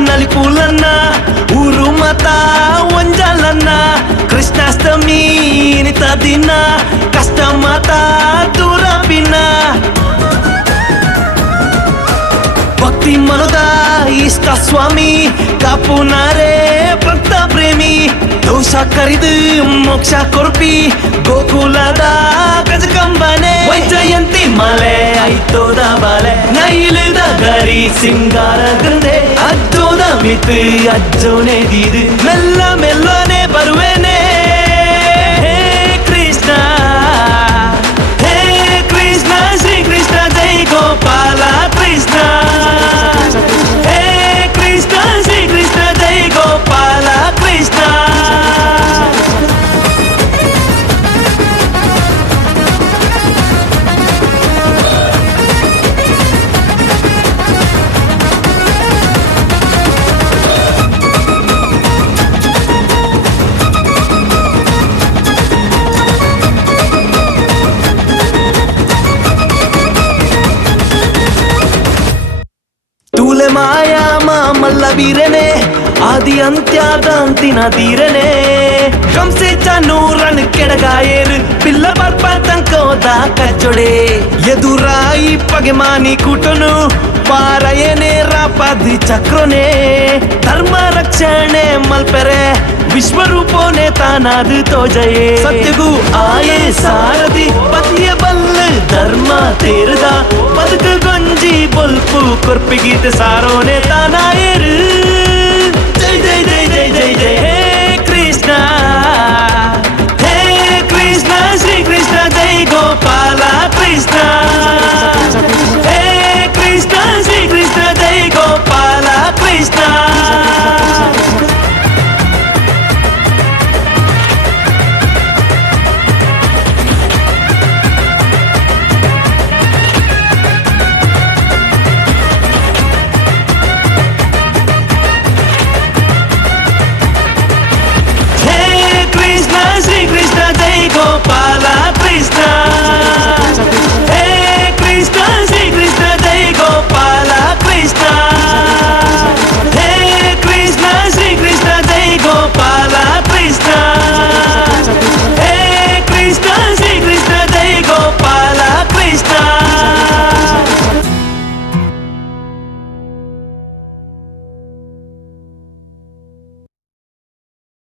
ನಲಿಪುಲನ್ನ ಊರು ಮತ ಒಂಜಲನ್ನ ಕೃಷ್ಣಾಷ್ಟಮಿ ನಿತ ದಿನ ಕಷ್ಟ ಮತ ದೂರ ಭಿನ್ನ ಭಕ್ತಿ ಮನದ ಇಷ್ಟ ಸ್ವಾಮಿ ಕಾಪುನಾರೆ ಭಕ್ತ ಪ್ರೇಮಿ ದೋಷ ಕರಿದು ಮೋಕ್ಷ ಕೊರ್ಪಿ ಗೋಕುಲದ ಗಜಕಂಬನೆ ವೈಜಯಂತಿ ಮಲೆ ಐತೋದ ಬಾಲೆ ನೈಲದ ಗರಿ ಸಿಂಗಾರ ಗಂಧೆ ಅಜ್ಜೋದ ಮಿತ್ ಅಜ್ಜೋನೆ ದೀದು ಮೆಲ್ಲ ಮೆಲ್ಲನೆ ಬರುವೆನೆ ಹೇ ಕೃಷ್ಣ ಹೇ ಕೃಷ್ಣ ಶ್ರೀ ಕೃಷ್ಣ ಜೈ ಗೋಪಾಲ ಕೃಷ್ಣ ಹೇ ಕೃಷ್ಣ ಶ್ರೀ ಕೃಷ್ಣ ಜೈ ಗೋಪಾಲ ಕೃಷ್ಣ ತೂಲೆ ಮಾಯಾಮ ಮಲ್ಲ ಬೀರನೆ ಆದಿ ಅಂತ್ಯದ ಅಂತಿನ ತೀರನೆ ಕಂಸೆಚ್ಚ ನೂರನ್ ಕೆಡಗಾಯೇರು ಪಿಲ್ಲ ಬರ್ಪ ತಂಕೋದ ಕಚ್ಚೊಡೆ ಎದುರಾಯಿ ಪಗೆಮಾನಿ ಕೂಟನು ಪಾರಯನೆ ರಾಪದಿ ಚಕ್ರನೆ ಧರ್ಮ ರಕ್ಷಣೆ ಮಲ್ಪೆರೆ ವಿಶ್ವರೂಪೋನೆ ತಾನಾದು ತೋಜಯೇ ಸತ್ಯಗೂ ಆಯೇ ಸಾರದಿ ಪತಿಯ ಬಲ್ಲ ಧರ್ಮ ತೇರದ ಬದುಕು ಗಂಜಿ ಬೊಲ್ಪು ಕೊರ್ಪಿಗೀತೆ ಸಾರೋನೆ ತಾನ